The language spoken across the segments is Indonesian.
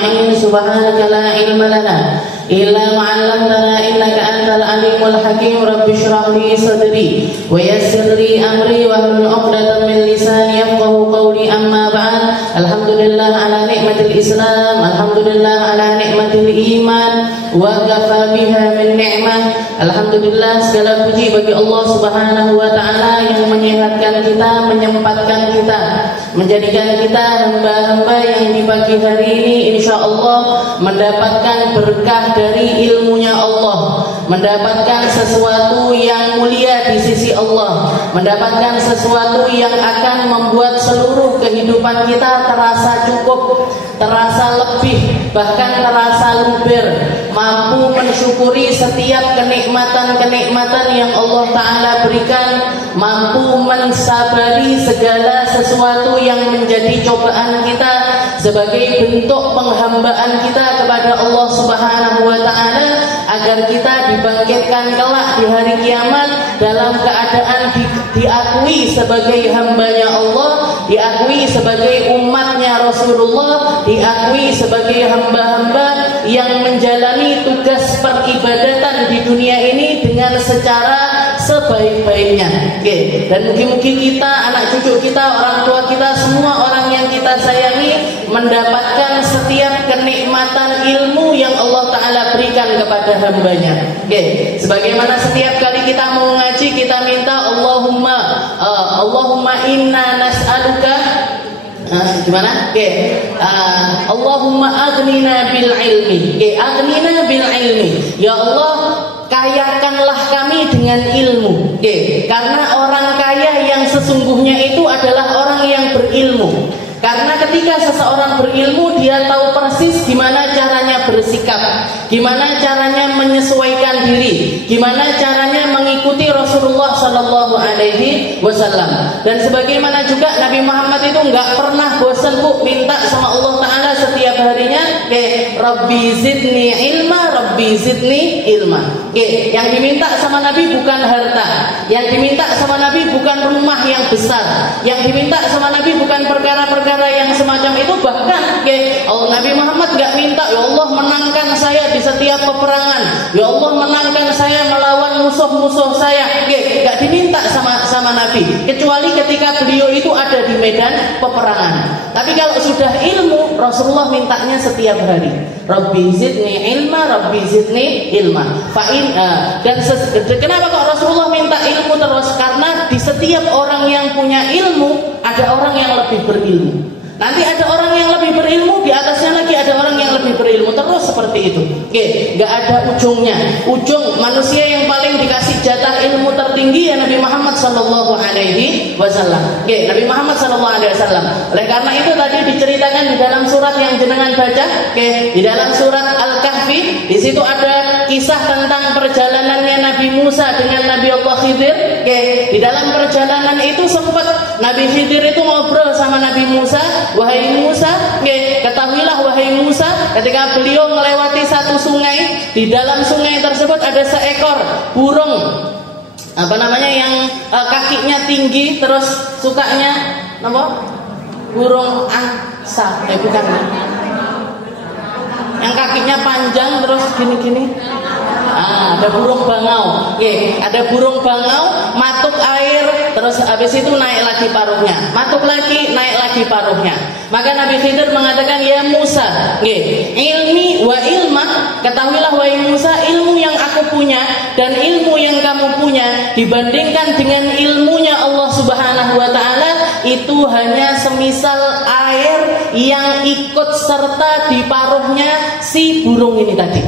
ajma'in. Subhanaka la ilma lana illa ma 'allamtana innaka antal alimul hakim. Rabbi shrah li sadri wa yassir li amri wahlul 'uqdatam min lisani yafqahu qawli. Amma ba'd. Alhamdulillah ala nikmatil Islam, alhamdulillah ala nikmatil iman, wa kafa biha min ni'mah. Alhamdulillah, segala puji bagi Allah Subhanahu wa taala yang menyehatkan kita, menyempatkan kita, menjadikan kita hamba-hamba yang di pagi hari ini insyaallah mendapatkan berkah dari ilmunya Allah, mendapatkan sesuatu yang mulia di sisi Allah, mendapatkan sesuatu yang akan membuat seluruh kehidupan kita terasa cukup, terasa lebih, bahkan terasa luber, mampu mensyukuri setiap kenikmatan-kenikmatan yang Allah Ta'ala berikan, mampu mensabari segala sesuatu yang menjadi cobaan kita sebagai bentuk penghambaan kita kepada Allah Subhanahu wa Ta'ala, agar kita dibangkitkan kelak di hari kiamat dalam keadaan diakui sebagai hambanya Allah, diakui sebagai umatnya Rasulullah, diakui sebagai hamba-hamba yang menjalani tugas peribadatan di dunia ini dengan secara sebaik-baiknya. Dan mungkin kita, anak cucu kita, orang tua kita, semua orang yang kita sayangi mendapatkan setiap kenikmatan ilmu yang Allah Ta'ala berikan kepada hambanya. Sebagaimana setiap kali kita mau ngaji, kita minta Allahumma inna nas'aluka gimana? Allahumma aghnina bil ilmi. Aghnina bil ilmi. Ya Allah, kayakanlah kami dengan ilmu. Karena orang kaya yang sesungguhnya itu adalah orang yang berilmu. Karena ketika seseorang berilmu, dia tahu persis gimana caranya bersikap, gimana caranya menyesuaikan diri, gimana caranya mengikuti Rasulullah Sallallahu Alaihi Wasallam. Dan sebagaimana juga Nabi Muhammad itu nggak pernah bosan minta sama Allah Taala setiap harinya, Rabbi zidni ilma, Rabbi zidni ilma. Yang diminta sama Nabi bukan harta, yang diminta sama Nabi bukan rumah yang besar, yang diminta sama Nabi bukan perkara-perkara yang semacam itu. Bahkan Nabi Muhammad gak minta, ya Allah menangkan saya di setiap peperangan, ya Allah menangkan saya melawan musuh-musuh saya. Gak diminta sama Nabi, kecuali ketika beliau itu ada di medan peperangan. Tapi kalau sudah ilmu, Rasulullah mintanya setiap hari, Rabbi zidni ilma, Rabbi zidni ilma. Dan kenapa kok Rasulullah minta ilmu terus? Karena di setiap orang yang punya ilmu ada orang yang lebih berilmu. Nanti ada orang yang lebih berilmu, di atasnya lagi ada orang yang lebih berilmu, terus seperti itu. Gak ada ujungnya. Ujung manusia yang paling dikasih jatah ilmu tertinggi ya Nabi Muhammad Sallallahu Alaihi Wasallam. Nabi Muhammad Sallallahu Alaihi Wasallam. Oleh karena itu tadi diceritakan di dalam surat yang jenengan baca, di dalam surat Al-Kahfi, di situ ada kisah tentang perjalanannya Nabi Musa dengan Nabi Allah Khidir. Di dalam perjalanan itu sempat Nabi Khidir itu ngobrol sama Nabi Musa. Wahai Musa, ketahuilah wahai Musa, ketika beliau melewati satu sungai, di dalam sungai tersebut ada seekor burung yang kakinya tinggi, terus sukanya burung angsa, bukan, yang kakinya panjang terus gini-gini. Ada burung bangau. Ada burung bangau matuk air, terus habis itu naik lagi paruhnya, matuk lagi, naik lagi paruhnya. Maka Nabi Khidir mengatakan, ya Musa, ilmi wa ilma, ketahuilah wahai Musa, ilmu yang aku punya dan ilmu yang kamu punya dibandingkan dengan ilmunya Allah Subhanahu wa Ta'ala itu hanya semisal air yang ikut serta di paruhnya si burung ini tadi.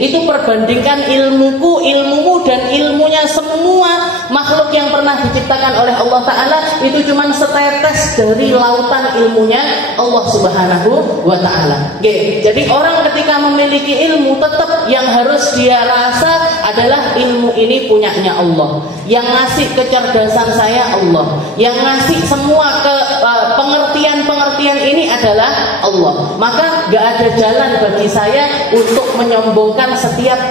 Itu perbandingkan ilmumu dan ilmunya semua makhluk yang pernah diciptakan oleh Allah Ta'ala, itu cuma setetes dari lautan ilmunya Allah Subhanahu wa Ta'ala. Jadi orang ketika memiliki ilmu, tetap yang harus dia rasa adalah ilmu ini punyanya Allah. Yang ngasih kecerdasan saya Allah, yang ngasih semua pengertian ini adalah Allah. Maka gak ada jalan bagi saya untuk menyombongkan setiap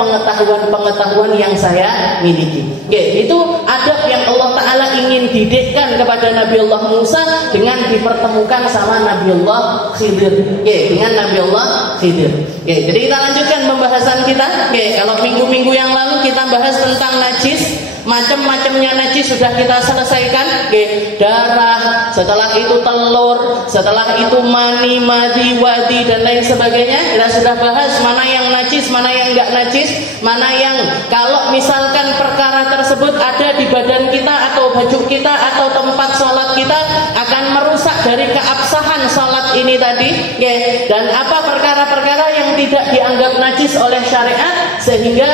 pengetahuan yang saya miliki. Itu adab yang Allah Ta'ala ingin didikkan kepada Nabi Allah Musa dengan dipertemukan sama Nabi Allah Khidir. Dengan Nabi Allah Khidir. Jadi kita lanjutkan pembahasan kita. Kalau minggu-minggu yang lalu kita bahas tentang najis, macam-macamnya najis sudah kita selesaikan. Darah, setelah itu telur, setelah itu mani, madi, wadi dan lain sebagainya. Kita sudah bahas mana yang najis, mana yang enggak najis, mana yang kalau misalkan perkara tersebut ada di badan kita atau baju kita atau tempat sholat kita akan merusak dari keabsahan sholat ini tadi. Dan apa perkara-perkara yang tidak dianggap najis oleh syariat sehingga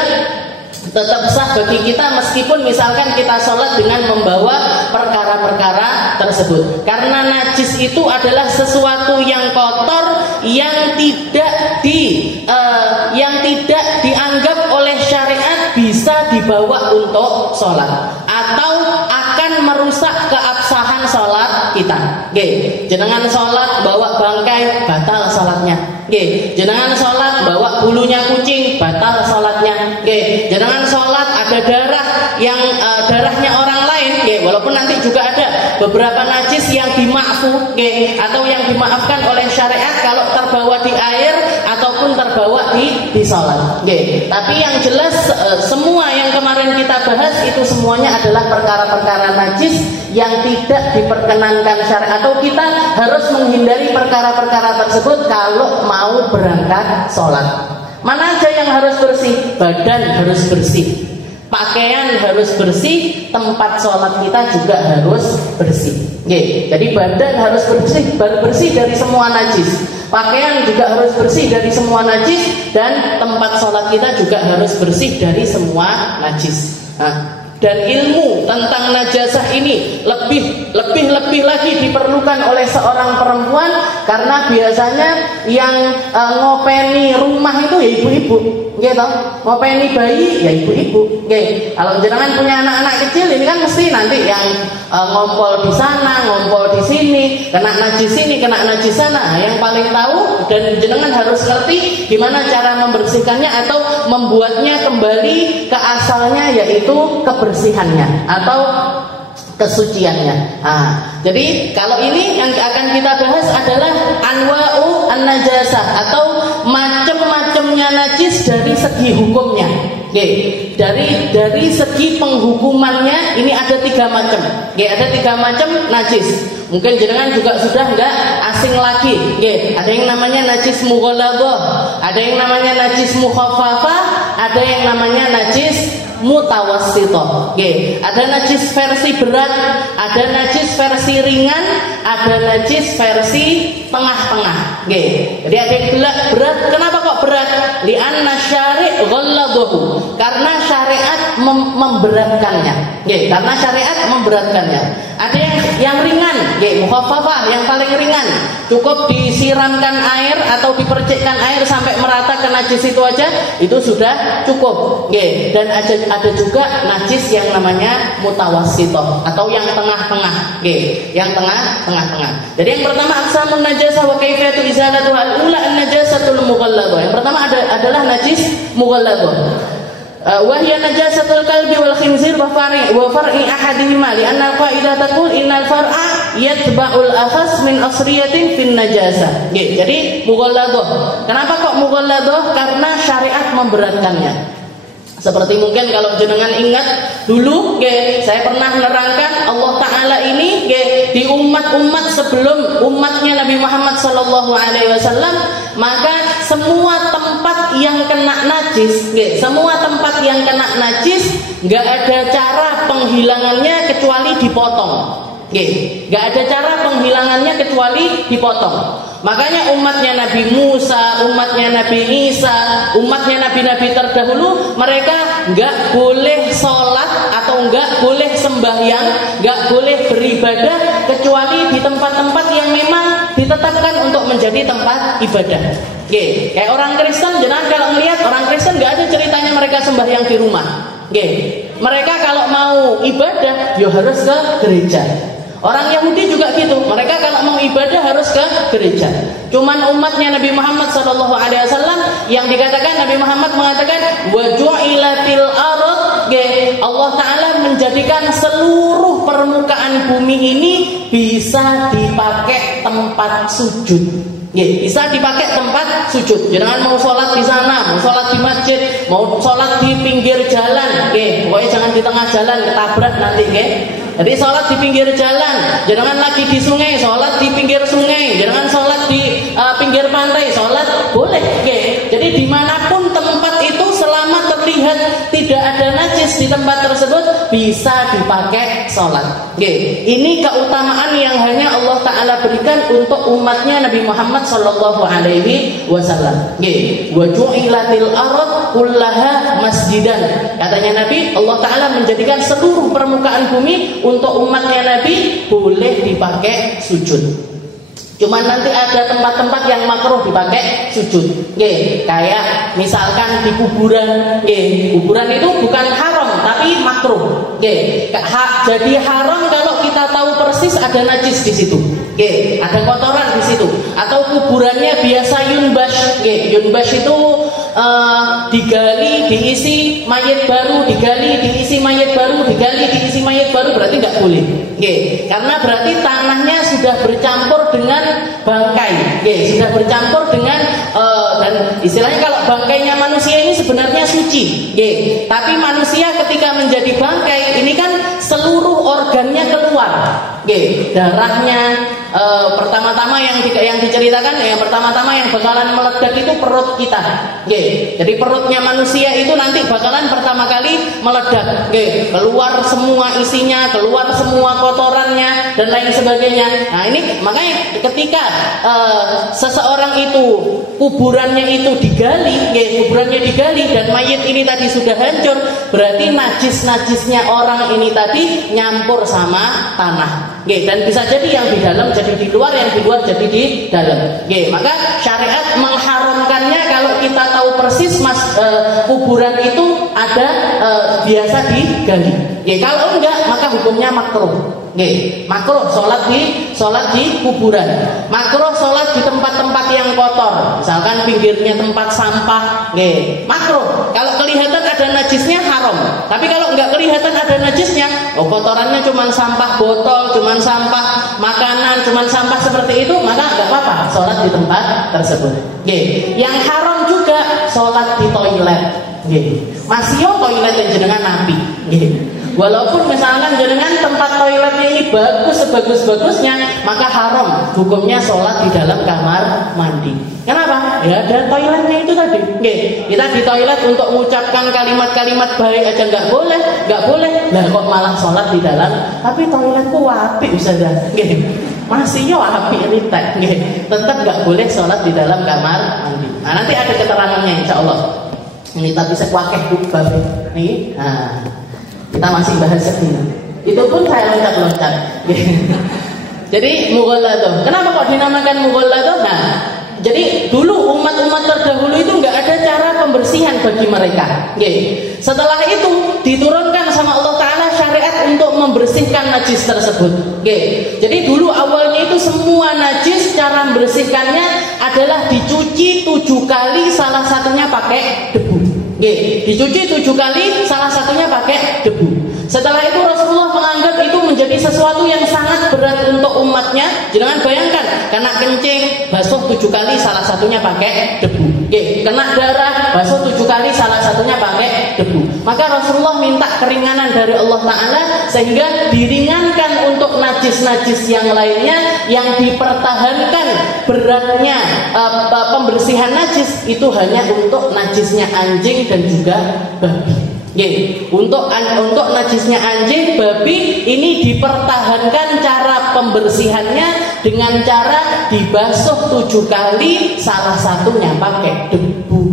tetap sah bagi kita meskipun misalkan kita sholat dengan membawa perkara-perkara tersebut. Karena najis itu adalah sesuatu yang kotor yang tidak dianggap oleh syariat bisa dibawa untuk sholat atau akan merusak keabsahan sholat kita. Jenengan sholat bawa bangkai, batal sholatnya. Jenengan sholat bawa bulunya kucing, batal sholatnya. Jenengan sholat ada darah yang darahnya orang lain, walaupun nanti juga ada beberapa najis yang dimaafu, atau yang dimaafkan oleh syariat kalau terbawa di air ataupun terbawa di sholat. Tapi yang jelas semua yang kemarin kita bahas itu semuanya adalah perkara-perkara najis yang tidak diperkenankan syariat, atau kita harus menghindari perkara-perkara tersebut kalau mau berangkat sholat. Mana aja yang harus bersih? Badan harus bersih, pakaian harus bersih, tempat sholat kita juga harus bersih. Jadi badan harus bersih dari semua najis, pakaian juga harus bersih dari semua najis, dan tempat sholat kita juga harus bersih dari semua najis. Dan ilmu tentang najasah ini lebih lagi diperlukan oleh seorang perempuan, karena biasanya yang ngopeni rumah itu ya ibu-ibu, ngopeni bayi ya ibu-ibu. Kalau jenengan punya anak-anak kecil ini kan mesti nanti yang ngompol di sana, ngompol di sini, kena najis sini, kena najis sana. Yang paling tahu dan jenengan harus ngerti gimana cara membersihkannya atau membuatnya kembali ke asalnya, yaitu kebersihannya atau kesuciannya. Jadi kalau ini yang akan kita bahas adalah anwa'u an-najasah atau macam-macamnya najis dari segi hukumnya. Dari segi penghukumannya ini ada 3 macam. Ada 3 macam najis. Mungkin jenengan juga sudah enggak asing lagi. Ada yang namanya najis mughalladhah, ada yang namanya najis mukhaffafah, ada yang namanya najis mutawassithah. Ada najis versi berat, ada najis versi ringan, ada najis versi tengah-tengah. Jadi ada yang berat. Kenapa kok berat? Li'anna syari' ghalladhahu. Karena syariat memberatkannya. Karena syariat memberatkannya. Ada yang ringan, mukhaffafah, yang paling ringan. Cukup disiramkan air atau dipercikkan air sampai merata ke najis itu aja, itu sudah cukup. Dan ada juga najis yang namanya mutawassithah atau yang tengah-tengah. Yang tengah-tengah. Jadi yang pertama aqsamun najasah wa kaifiyatu izalatuha. Al-ula an-najasatul mughalladhah. Yang pertama adalah najis mughalladhah. Wahya najasatul kalbi wal khinzir wa far'i ahadihima li'anna al-qa'idah taqul innal far'a yatba'ul akhas min asriyatin fin najasah. Jadi mughalladhah. Kenapa kok mughalladhah? Karena syariat memberatkannya. Seperti mungkin kalau jenengan ingat dulu, saya pernah menerangkan Allah Ta'ala ini di umat-umat sebelum umatnya Nabi Muhammad SAW, maka semua tempat yang kena najis, nggak ada cara penghilangannya kecuali dipotong. Nggak ada cara penghilangannya kecuali dipotong. Makanya umatnya Nabi Musa, umatnya Nabi Isa, umatnya nabi-nabi terdahulu, mereka nggak boleh sholat atau nggak boleh sembahyang, nggak boleh beribadah kecuali di tempat-tempat yang memang ditetapkan untuk menjadi tempat ibadah. Kayak orang Kristen, jangan kalau melihat orang Kristen nggak ada ceritanya mereka sembahyang di rumah. Mereka kalau mau ibadah, ya harus ke gereja. Orang Yahudi juga gitu, mereka kalau mau ibadah harus ke gereja. Cuman umatnya Nabi Muhammad SAW yang dikatakan Nabi Muhammad mengatakan wa ju'ilatil ardh Allah Ta'ala menjadikan seluruh permukaan bumi ini bisa dipakai tempat sujud. Bisa dipakai tempat sujud. Jangan mau sholat di sana, mau sholat di masjid, mau sholat di pinggir jalan, pokoknya jangan di tengah jalan ketabrak nanti, Jadi sholat di pinggir jalan, jangan lagi di sungai, sholat di pinggir sungai, jangan sholat di pinggir pantai, sholat boleh, Jadi dimanapun tempat itu selama terlihat tidak ada najis di tempat tersebut bisa dipakai sholat. Ini keutamaan yang hanya Allah Ta'ala berikan untuk umatnya Nabi Muhammad Sallallahu Alaihi Wasallam. Wa ju'ilatil ardh kullaha masjidan. Katanya Nabi, Allah Ta'ala menjadikan seluruh permukaan bumi untuk umatnya Nabi boleh dipakai sujud. Cuman nanti ada tempat-tempat yang makruh dipakai sujud. Kayak misalkan di kuburan. Kuburan itu bukan haram tapi makruh. Jadi haram kalau kita tahu persis ada najis di situ. Ada kotoran di situ. Atau kuburannya biasa yunbash. Yunbash itu digali, diisi mayat baru, digali, diisi mayat baru, digali, diisi mayat baru, berarti nggak boleh. Karena berarti tanahnya sudah bercampur dengan bangkai, sudah bercampur dengan dan istilahnya kalau bangkainya manusia ini sebenarnya suci, tapi manusia ketika menjadi bangkai ini kan seluruh organnya keluar, darahnya. Pertama-tama yang diceritakan, yang pertama-tama yang bakalan meledak itu perut kita. Jadi perutnya manusia itu nanti bakalan pertama kali meledak. Keluar semua isinya, keluar semua kotorannya dan lain sebagainya. Nah ini makanya ketika seseorang itu kuburannya itu digali, dan mayit ini tadi sudah hancur, berarti najisnya orang ini tadi nyampur sama tanah. Dan bisa jadi yang di dalam jadi di luar, yang di luar jadi di dalam. Maka syariat mengharamkannya kalau kita tahu persis kuburan itu ada biasa digali. Kalau enggak maka hukumnya makruh. Makruh sholat di kuburan. Makruh sholat di tempat-tempat yang kotor. Misalkan pinggirnya tempat sampah. Makruh. Kalau kelihatan ada najisnya haram. Tapi kalau enggak kelihatan ada najisnya, kotorannya cuma sampah botol, cuma sampah makanan, cuma sampah seperti itu, maka enggak apa-apa sholat di tempat tersebut. Yang haram juga sholat di toilet. Masih toilet yang jenengan nabi. Walaupun misalkan jenengan tempat toiletnya ini bagus sebagus-bagusnya, maka haram hukumnya sholat di dalam kamar mandi. Kenapa? Ya ada toiletnya itu tadi. Kita di toilet untuk mengucapkan kalimat-kalimat baik aja nggak boleh. Lah kok malah sholat di dalam? Tapi toiletku apik Ustazah. Masih api ritek. Tetap nggak boleh sholat di dalam kamar mandi. Nah nanti ada keterangannya insya Allah. Ini tapi sekuakeh bukbab nih. Kita masih bahas ini. Itu pun saya loncat-loncat. Jadi mughalladah. Kenapa kok dinamakan mughalladah? Nah, jadi dulu umat-umat terdahulu itu nggak ada cara pembersihan bagi mereka. Setelah itu diturunkan sama Allah Ta'ala syariat untuk membersihkan najis tersebut. Jadi dulu awalnya itu semua najis cara membersihkannya adalah dicuci 7 kali, salah satunya pakai debu. Dicuci 7 kali, salah satunya pakai debu. Setelah itu Rasulullah menganggap itu menjadi sesuatu yang sangat berat untuk umatnya. Jangan bayangkan, kena kencing, basuh 7 kali, salah satunya pakai debu. Kena darah, basuh 7 kali, salah satunya pakai debu. Maka Rasulullah minta keringanan dari Allah Ta'ala sehingga diringankan untuk najis-najis yang lainnya, yang dipertahankan beratnya pembersihan najis itu hanya untuk najisnya anjing dan juga babi. Untuk najisnya anjing, babi ini dipertahankan cara pembersihannya dengan cara dibasuh 7 kali, salah satunya pakai debu.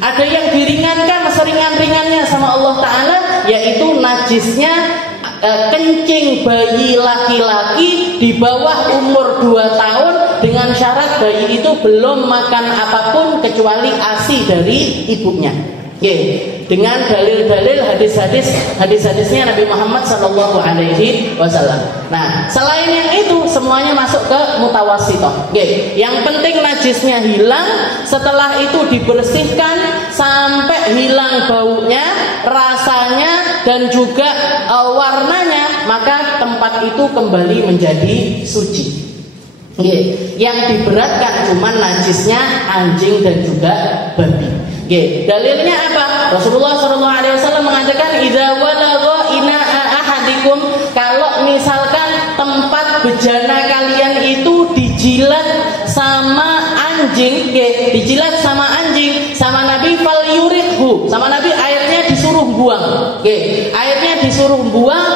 Ada yang diringankan seringan-ringannya sama Allah Ta'ala, yaitu najisnya kencing bayi laki-laki di bawah umur 2 tahun dengan syarat bayi itu belum makan apapun kecuali ASI dari ibunya. Dengan dalil-dalil hadis-hadisnya Nabi Muhammad Sallallahu Alaihi Wasallam. Nah, selain yang itu semuanya masuk ke mutawassithah. Yang penting najisnya hilang, setelah itu dibersihkan sampai hilang baunya, rasanya dan juga warnanya, maka tempat itu kembali menjadi suci. Yang diberatkan cuma najisnya anjing dan juga babi. Dalilnya apa? Rasulullah SAW mengatakan, idza walagha ina'a ahadikum, kalau misalkan tempat bejana kalian itu dijilat sama anjing, dijilat sama anjing, sama Nabi fal yuridhu, sama Nabi airnya disuruh buang. Airnya disuruh buang,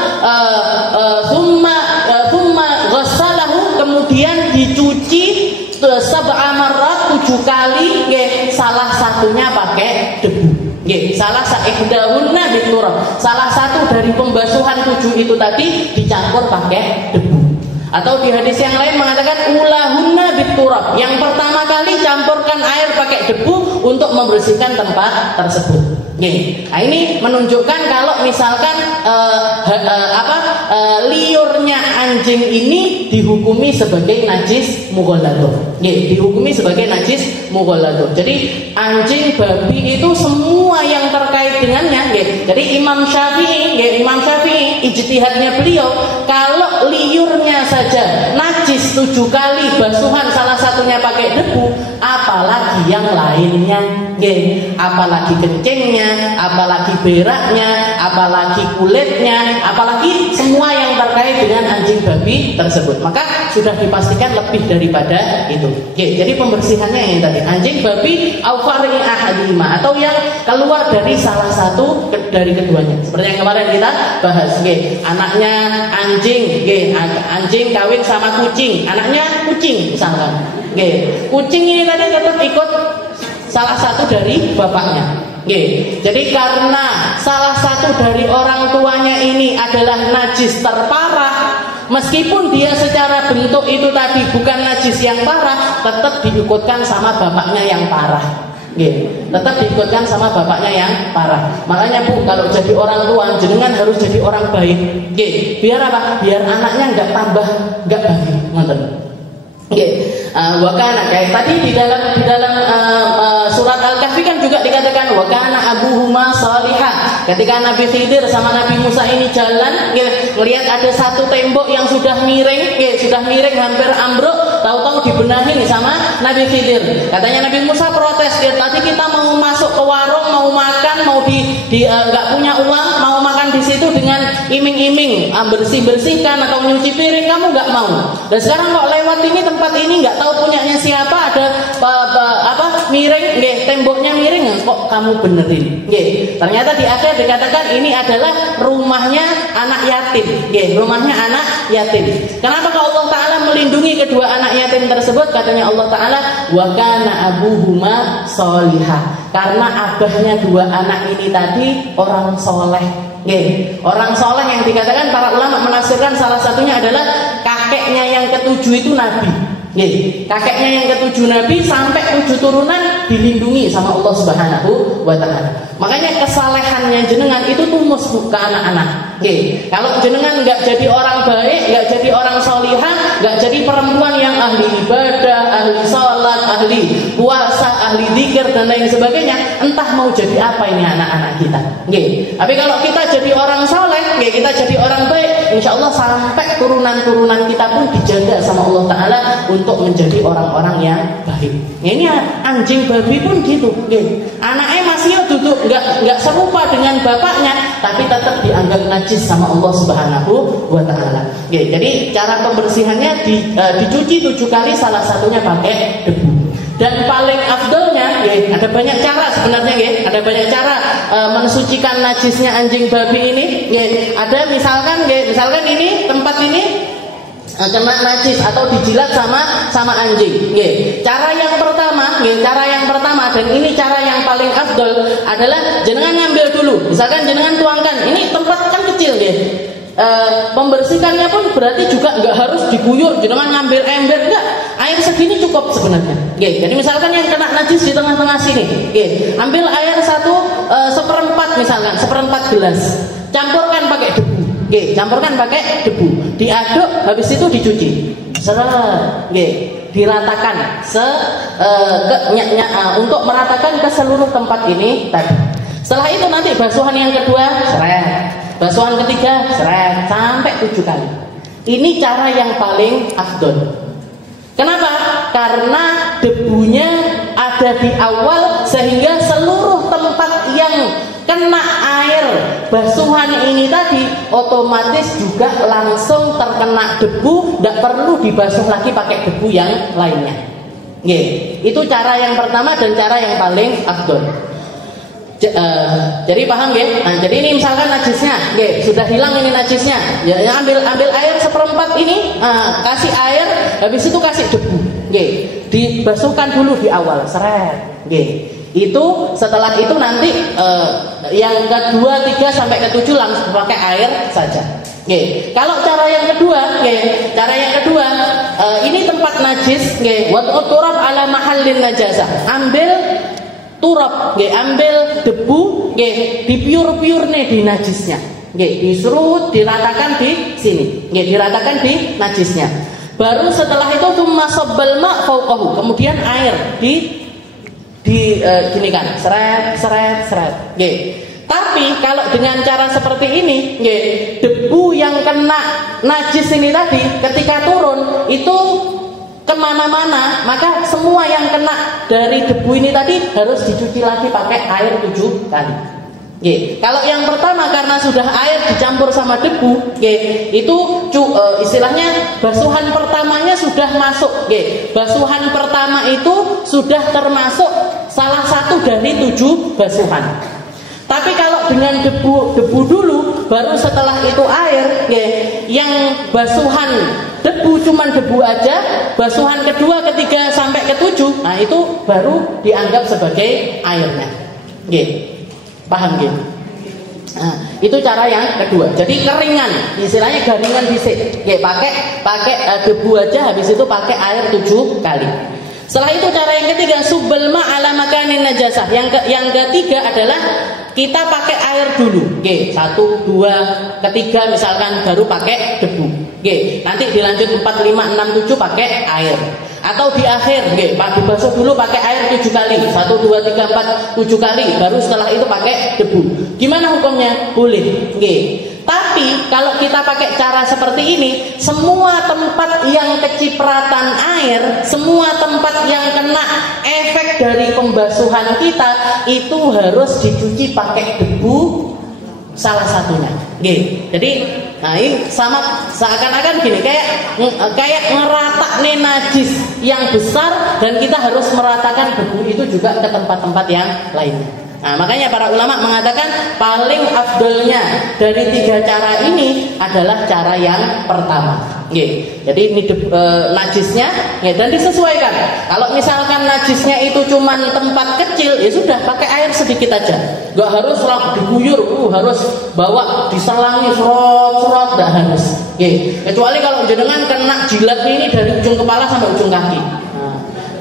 thumma ghassalahu, kemudian dicuci sab'a marrat, 7 kali, salah satunya pakai debu. Salah satu dari pembasuhan 7 itu tadi dicampur pakai debu. Atau di hadis yang lain mengatakan ulahunna biturab, yang pertama kali campurkan air pakai debu untuk membersihkan tempat tersebut. Nah, ini menunjukkan kalau misalkan liurnya anjing ini dihukumi sebagai najis mughalladah. Dihukumi sebagai najis mughalladah. Jadi anjing, babi itu semua yang terkait dengannya. Jadi Imam Syafi'i ijtihadnya beliau, kalau liurnya saja najis 7 kali basuhan salah satunya pakai debu, apalagi yang lainnya, apalagi kencingnya, apalagi beraknya, apalagi kulitnya, apalagi semua yang terkait dengan anjing babi tersebut, maka sudah dipastikan lebih daripada itu. Jadi pembersihannya yang tadi anjing, babi, au fari ahadima, atau yang keluar dari salah satu dari keduanya. Seperti yang kemarin kita bahas, anaknya anjing, anjing kawin sama kucing, anaknya kucing misalkan, kucing ini tadi tetap ikut salah satu dari bapaknya. Jadi karena salah satu dari orang tuanya ini adalah najis terparah, meskipun dia secara bentuk itu tadi bukan najis yang parah, tetap diikutkan sama bapaknya yang parah. Tetap diikutkan sama bapaknya yang parah. Makanya Bu, kalau jadi orang tua, jenengan harus jadi orang baik. Biar apa? Biar anaknya nggak tambah nggak baik. Nonton. Wakana, kayak tadi di dalam surat Al-Kahfi kan juga dikatakan wakana abuhuma salihah. Ketika Nabi Khidir sama Nabi Musa ini jalan, melihat ada satu tembok yang sudah miring, hampir ambruk, tahu-tahu dibenahi sama Nabi Khidir. Katanya Nabi Musa protes, tadi kita mau masuk ke warung, mau makan, mau nggak punya uang, mau makan di situ dengan iming-iming, bersih-bersihkan atau nyuci piring, kamu nggak mau. Dan sekarang kok lewat ini tempat ini nggak tahu punyanya siapa, ada miring, temboknya miring, kok kamu benerin. Ternyata di akhir dikatakan ini adalah rumahnya anak yatim. Rumahnya anak yatim. Kenapa kalau Allah Ta'ala melindungi kedua anak yatim tersebut? Katanya Allah Ta'ala, wa kana abuhuma sholihah, karena abahnya dua anak ini tadi orang soleh. Orang soleh yang dikatakan para ulama menafsirkan salah satunya adalah kakeknya yang ketujuh itu Nabi. Kakeknya yang ketujuh Nabi sampai 7 turunan dilindungi sama Allah Subhanahu wa Ta'ala. Makanya kesalehannya jenengan itu tumus ke anak-anak. Kalau jenengan nggak jadi orang baik, nggak jadi orang solihah, nggak jadi perempuan yang ahli ibadah, ahli sholat, ahli puasa, ahli zikir dan lain sebagainya, entah mau jadi apa ini anak-anak kita. Tapi kalau kita jadi orang soleh, kita jadi orang baik, insya Allah sampai turunan-turunan kita pun dijaga sama Allah Ta'ala untuk menjadi orang-orang yang baik. Ini anjing babi pun gitu. Anaknya masih duduk nggak serupa dengan bapaknya, tapi tetap dianggap najis sama Allah Subhanahu wa Ta'ala. Jadi cara pembersihannya dicuci 7 kali, salah satunya pakai debu. Dan paling afdolnya, ada banyak cara sebenarnya, ada banyak cara mensucikan najisnya anjing babi ini. Ada misalkan ini tempat ini kena najis atau dijilat sama anjing. Cara yang pertama dan ini cara yang paling afdol adalah jenengan ngambil dulu. Misalkan jenengan tuangkan, ini tempat kan kecil pembersihkannya pun berarti juga nggak harus diguyur, jenengan ngambil ember, enggak, air segini cukup sebenarnya. Jadi misalkan yang kena najis di tengah-tengah sini, ambil air 1/4 misalkan, 1/4 gelas, campurkan pakai debu. Campurkan pakai debu, diaduk, habis itu dicuci. seret, diratakan untuk meratakan ke seluruh tempat ini tadi. Setelah itu nanti basuhan yang kedua seret, basuhan ketiga seret sampai 7 kali. Ini cara yang paling afdol. Kenapa? Karena debunya ada di awal sehingga seluruh tempat yang kena air basuhan ini tadi otomatis juga langsung terkena debu, tidak perlu dibasuh lagi pakai debu yang lainnya. Itu cara yang pertama dan cara yang paling afdol. Jadi paham ya? Nah, jadi ini misalkan najisnya, sudah hilang ini najisnya, ya ambil air 1/4 ini, kasih air, habis itu kasih debu, dibasuhkan dulu di awal, seret, itu setelah itu nanti yang kedua, 3 sampai ke 7 langsung pakai air saja. Kalau cara yang kedua, ini tempat najis, wad'ut turab ala mahallin najasah, ambil turab, ambil debu, dipiur-piur nih di najisnya, diserut, diratakan di sini, diratakan di najisnya. Baru setelah itu tsumma sabbal ma' fawqahu, kemudian air ginikan, seret. Tapi kalau dengan cara seperti ini, debu yang kena najis ini tadi ketika turun itu kemana-mana, maka semua yang kena dari debu ini tadi harus dicuci lagi pakai air 7 kali. Kalau yang pertama karena sudah air dicampur sama debu, itu istilahnya basuhan pertamanya sudah masuk. Basuhan pertama itu sudah termasuk salah satu dari 7 basuhan. Tapi kalau dengan debu dulu, baru setelah itu air, yang basuhan debu cuman debu aja, basuhan kedua, ketiga sampai ke 7, nah itu baru dianggap sebagai airnya. Paham gitu? Nah, itu cara yang kedua. Jadi keringan, istilahnya garingan bisik. Pakai debu aja, habis itu pakai air 7 kali. Setelah itu cara yang ketiga, subbal ma' ala makanin najasah. Yang ketiga adalah kita pakai air dulu. 1, 2, ketiga misalkan baru pakai debu. Nanti dilanjut 4, 5, 6, 7 pakai air. Atau di akhir, dibasuh dulu pakai air 7 kali. 1, 2, 3, 4, 7 kali. Baru setelah itu pakai debu. Gimana hukumnya? Boleh. Tapi kalau kita pakai cara seperti ini, semua tempat yang kecipratan air, semua tempat yang kena efek dari pembasuhan kita itu harus dicuci pakai debu salah satunya. Jadi, nah ini sama seakan-akan gini, kayak ngerata nih najis yang besar dan kita harus meratakan debu itu juga ke tempat-tempat yang lainnya. Nah, makanya para ulama mengatakan paling afdolnya dari 3 cara ini adalah cara yang pertama. Jadi ini najisnya, dan disesuaikan. Kalau misalkan najisnya itu cuma tempat kecil, ya sudah pakai air sedikit aja. Gak harus diguyur, harus bawa diselangi serot, gak harus. Kecuali kalau jenengan kena jilat ini dari ujung kepala sampai ujung kaki.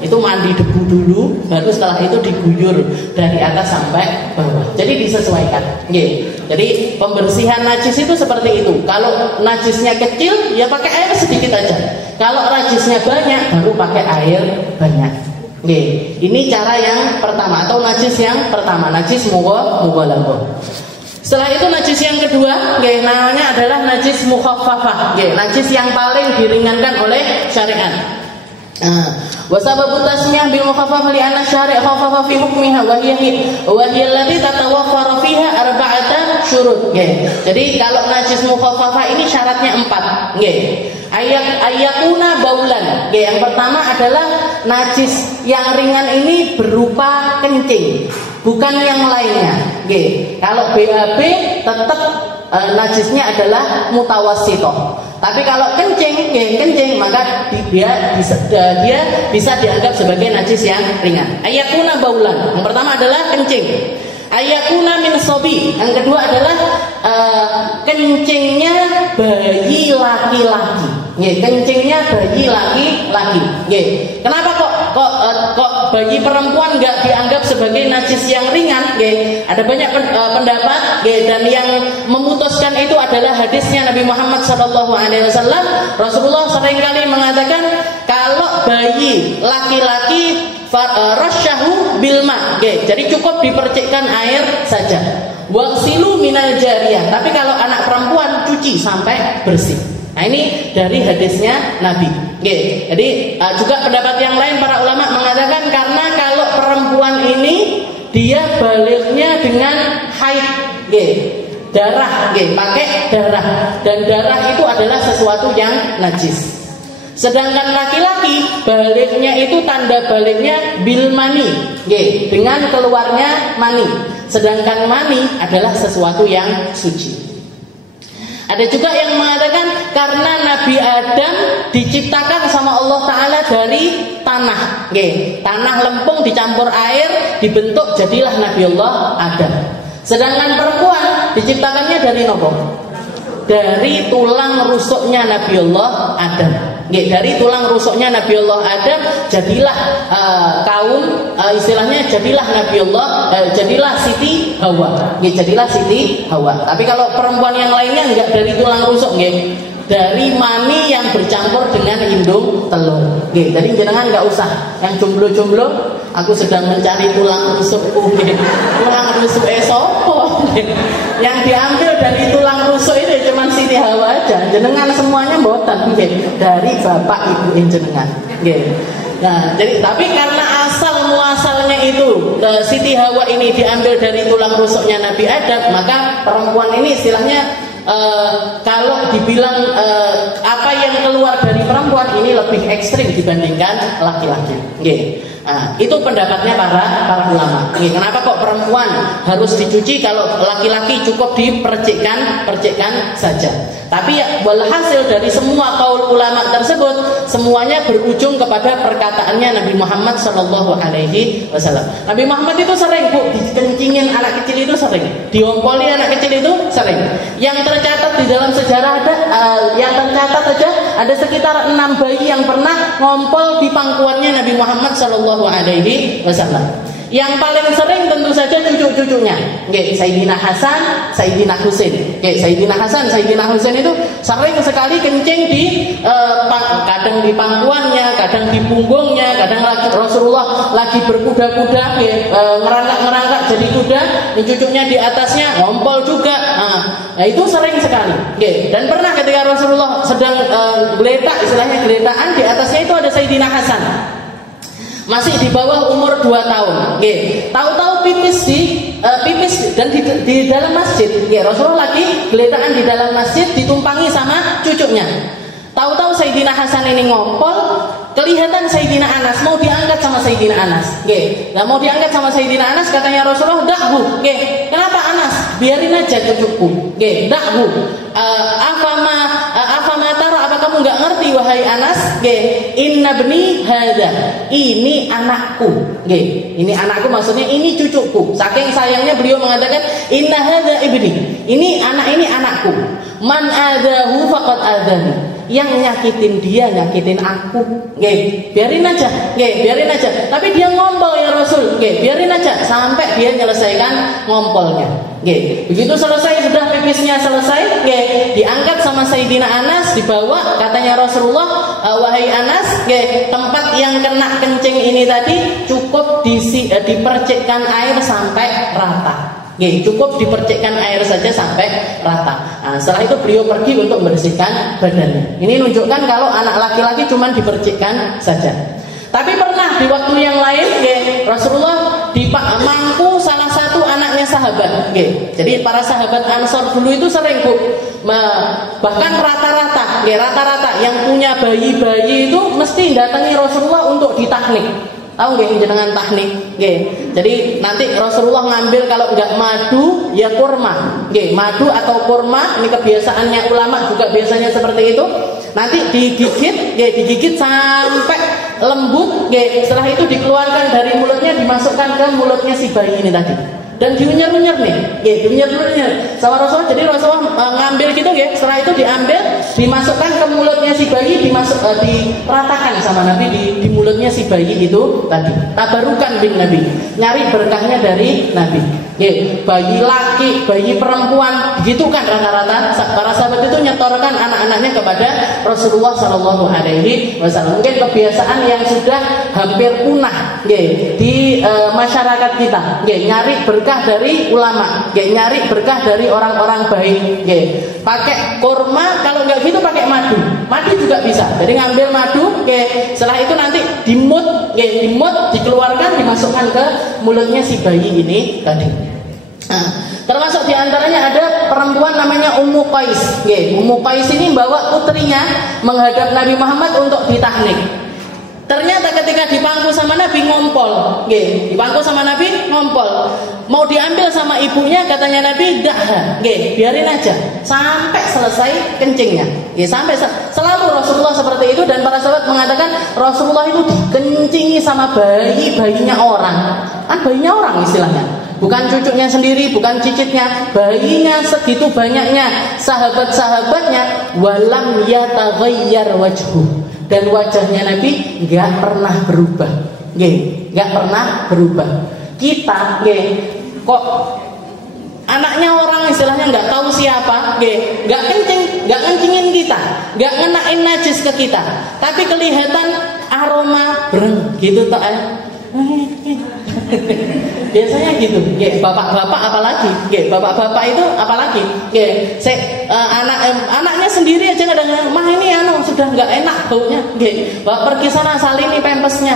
Itu mandi debu dulu, baru setelah itu diguyur dari atas sampai bawah. Jadi disesuaikan. Jadi pembersihan najis itu seperti itu. Kalau najisnya kecil, ya pakai air sedikit aja. Kalau najisnya banyak, baru pakai air banyak. Ini cara yang pertama atau najis yang pertama, najis mughalladhah. Setelah itu najis yang kedua, namanya adalah najis mukhaffafah. Najis yang paling diringankan oleh syariat. Wa sababu tasmiyah bil mukhaffaf li anna syari' khaffafa fi hukmiha wa hiya allati tatawaffar fiha arba'ata syurut. Jadi kalau najis mukhaffafah ini syaratnya 4. Ayakuna baulan. Yang pertama adalah najis yang ringan ini berupa kencing, bukan yang lainnya. Kalau BAB tetap najisnya adalah mutawassithah. Tapi kalau kencing, maka dia bisa dianggap sebagai najis yang ringan. Ayakuna baulan. Yang pertama adalah kencing. Ayakuna min sobi. Yang kedua adalah kencingnya bayi laki-laki. Kencingnya bayi laki-laki. Kenapa kok bayi perempuan nggak dianggap sebagai sebagai najis yang ringan, nggih. Ada banyak pendapat, nggih, dan yang memutuskan itu adalah hadisnya Nabi Muhammad SAW. Rasulullah seringkali mengatakan kalau bayi laki-laki rasyahu bilma, jadi cukup dipercikkan air saja. Waghsilu minal jariyah, tapi kalau anak perempuan cuci sampai bersih. Nah, ini dari hadisnya Nabi. Jadi juga pendapat yang lain para ulama mengatakan karena kalau perempuan ini dia balighnya dengan haid, darah, pakai darah, dan darah itu adalah sesuatu yang najis. Sedangkan laki-laki balighnya itu tanda balighnya bil mani, dengan keluarnya mani. Sedangkan mani adalah sesuatu yang suci. Ada juga yang mengatakan karena Nabi Adam diciptakan sama Allah Ta'ala dari tanah, tanah lempung dicampur air dibentuk jadilah Nabi Allah Adam. Sedangkan perempuan diciptakannya dari nopo? Dari tulang rusuknya Nabi Allah Adam. Dari tulang rusuknya Nabi Allah Adam jadilah istilahnya jadilah Nabi Allah, jadilah Siti Hawa. Jadilah Siti Hawa. Tapi kalau perempuan yang lainnya enggak dari tulang rusuk, dari mani yang bercampur dengan indung telur. Jadi jenengan enggak usah yang jomblo-jomblo, aku sedang mencari tulang rusukku. Tulang rusuk sopo? Yang diambil dari tulang rusuk itu cuma Siti Hawa aja. Jenengan semuanya mboten dari bapak ibu jenengan. Nah, jadi tapi karena asal muasalnya itu Siti Hawa ini diambil dari tulang rusuknya Nabi Adam, maka perempuan ini istilahnya kalau dibilang apa yang keluar dari perempuan ini lebih ekstrim dibandingkan laki-laki. Nah, itu pendapatnya para ulama. Kenapa kok perempuan harus dicuci kalau laki-laki cukup dipercikkan saja. Tapi ya, walhasil dari semua kaul ulama tersebut semuanya berujung kepada perkataannya Nabi Muhammad SAW. Nabi Muhammad itu sering dikencingin anak kecil itu sering, diompoli anak kecil itu sering. Yang tercatat di dalam sejarah ada sekitar 6 bayi yang pernah ngompol di pangkuannya Nabi Muhammad SAW. Yang paling sering tentu saja cucu-cucunya, Sayyidina Hasan, Sayyidina Husain. Sayyidina Hasan, Sayyidina Husain itu sering sekali kencing di kadang di pangkuannya, kadang di punggungnya, kadang lagi Rasulullah lagi berkuda-kuda, ngerangkak jadi kuda, cucunya di atasnya ngompol juga. Nah, itu sering sekali. Dan pernah ketika Rasulullah sedang geletak, istilahnya geletaan, di atasnya itu ada Sayyidina Hasan. Masih di bawah umur 2 tahun. Tahu-tahu pipis dan di dalam masjid. Rasulullah lagi geletakan di dalam masjid ditumpangi sama cucunya. Tahu-tahu Sayyidina Hasan ini ngompol, kelihatan Sayyidina Anas mau diangkat sama Sayyidina Anas. Nah, mau diangkat sama Sayyidina Anas, katanya Rasulullah, "Dakhu." Kenapa Anas? Biarin aja cucuku. Dakhu. Afama tara, apa kamu enggak ngerti wahai Anas? Inna bni hadza. Ini anakku. Ini anakku maksudnya ini cucuku. Saking sayangnya beliau mengatakan inna hadza ibni. Ini anakku. Man adahu faqad adani. Yang nyakitin dia nyakitin aku. Biarin aja. Tapi dia ngompol ya Rasul. Biarin aja sampai dia menyelesaikan ngompolnya. Begitu selesai, sudah pipisnya selesai, diangkat sama Sayyidina Anas, dibawa, katanya Rasulullah, wahai Anas, tempat yang kena kencing ini tadi cukup dipercikkan air sampai rata. Cukup dipercikkan air saja sampai rata. Nah, setelah itu beliau pergi untuk membersihkan badannya. Ini menunjukkan kalau anak laki-laki cuma dipercikkan saja. Tapi pernah di waktu yang lain, Rasulullah mangku salah satu anaknya sahabat. Jadi para sahabat Ansor dulu itu sering bahkan rata-rata yang punya bayi-bayi itu mesti datangi Rasulullah untuk ditahnik. Tahu nggak jenengan tahnik? Jadi nanti Rasulullah ngambil kalau nggak madu ya kurma. Madu atau kurma, ini kebiasaannya ulama juga biasanya seperti itu. Nanti digigit sampai lembut. Setelah itu dikeluarkan dari mulutnya, dimasukkan ke mulutnya si bayi ini tadi. dan diunyer-unyer nih, diunyer-unyer sama Rasulullah. Jadi Rasulullah ngambil gitu ya, setelah itu diambil, dimasukkan ke mulutnya si bayi, diratakan sama Nabi di mulutnya si bayi itu tadi. Tabarukan bin Nabi, nyari berkahnya dari Nabi. Bayi laki, bayi perempuan, gitu kan rata-rata para sahabat itu nyetorkan anak-anaknya kepada Rasulullah Shallallahu Alaihi Wasallam. Mungkin kebiasaan yang sudah hampir punah di masyarakat kita, nyari berkah dari ulama, nyari berkah dari orang-orang baik. Pakai kurma, kalau nggak gitu pakai madu juga bisa. Jadi ngambil madu, setelah itu nanti dimut, dikeluarkan, dimasukkan ke mulutnya si bayi ini tadi. Nah, termasuk diantaranya ada perempuan namanya Ummu Qais. Ummu Qais ini bawa putrinya menghadap Nabi Muhammad untuk ditahnik. Ternyata ketika dipangku sama Nabi ngompol, dipangku sama Nabi ngompol, mau diambil sama ibunya, katanya Nabi dah, biarin aja sampai selesai kencingnya. Selalu Rasulullah seperti itu, dan para sahabat mengatakan Rasulullah itu dikencingi sama bayinya orang, bayinya orang istilahnya. Bukan cucunya sendiri, bukan cicitnya, bayinya segitu banyaknya, sahabat-sahabatnya, walam yataghayyar wajhu, dan wajahnya Nabi nggak pernah berubah, nggak pernah berubah. Kita, kok anaknya orang istilahnya nggak tahu siapa, nggak kencingin kita, nggak ngenain najis ke kita, tapi kelihatan aroma bereng gitu toh. Biasanya gitu, bapak-bapak apalagi, bapak-bapak itu apalagi, anaknya sendiri aja kadang-kadang, mah ini sudah nggak enak baunya, bawa pergi sana salini pempesnya,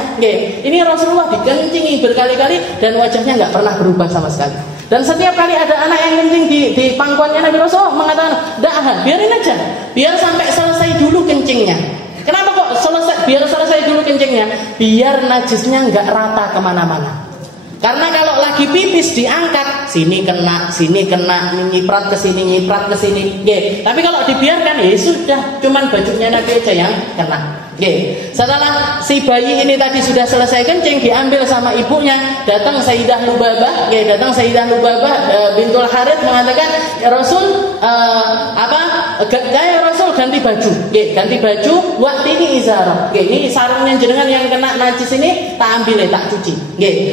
ini Rasulullah dikencingi berkali-kali dan wajahnya nggak pernah berubah sama sekali. Dan setiap kali ada anak yang kencing di pangkuannya Nabi, Rasulullah mengatakan, dah, biarin aja, biar sampai selesai dulu kencingnya. Kenapa kok biar selesai dulu kencingnya? Biar najisnya nggak rata kemana-mana. Karena kalau lagi pipis diangkat, sini kena, nyiprat ke sini. Tapi kalau dibiarkan, ya sudah, cuman bajunya Nabi aja yang kena. Setelah si bayi ini tadi sudah selesai kencing, diambil sama ibunya, datang Sayyidah Lubabah, bintul Harith mengatakan, ya Rasul, Rasul ganti baju, waktu ini izarah, ini sarungnya jenengan yang kena najis ini tak ambil, tak cuci,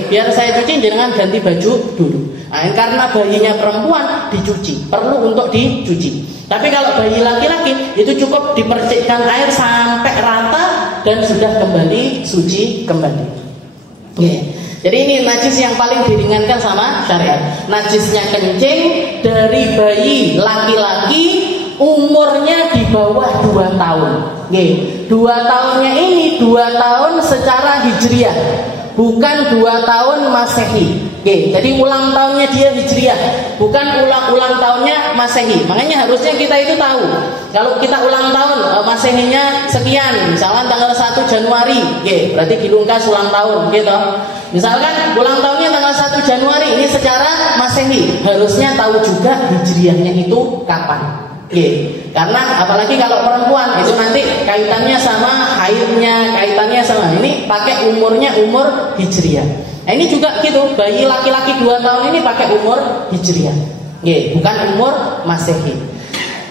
biar saya cuci, jenengan ganti baju dulu. Nah, karena bayinya perempuan dicuci, perlu untuk dicuci. Tapi kalau bayi laki-laki itu cukup dipercikkan air sampai rata dan sudah kembali suci kembali. Jadi ini najis yang paling diringankan sama syariat. Najisnya kencing dari bayi laki-laki umurnya di bawah 2 tahun. 2 tahunnya ini 2 tahun secara hijriah, bukan 2 tahun Masehi. Jadi ulang tahunnya dia hijriah, bukan ulang tahunnya Masehi. Makanya harusnya kita itu tahu, kalau kita ulang tahun Masehinya sekian, misalkan tanggal 1 Januari, berarti dilungkas ulang tahun, gitu. Misalkan ulang tahunnya tanggal 1 Januari, ini secara Masehi, harusnya tahu juga hijriahnya itu kapan. Karena apalagi kalau perempuan itu nanti kaitannya sama haidnya, kaitannya sama ini pakai umurnya umur hijriah. Nah, ini juga gitu, bayi laki-laki 2 tahun ini pakai umur hijriah, bukan umur Masehi.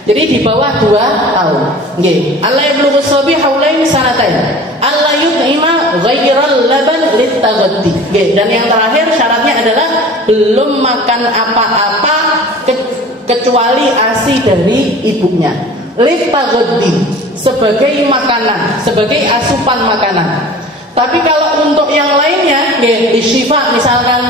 Jadi di bawah 2 tahun. Allah yablughu shabi haulain sanatain. Allah yut'ima ghairal laban litaghaddi. Dan yang terakhir syaratnya adalah belum makan apa-apa kecuali ASI dari ibunya. Litaghaddi, sebagai makanan, sebagai asupan makanan. Tapi kalau untuk yang lainnya, di syifa misalkan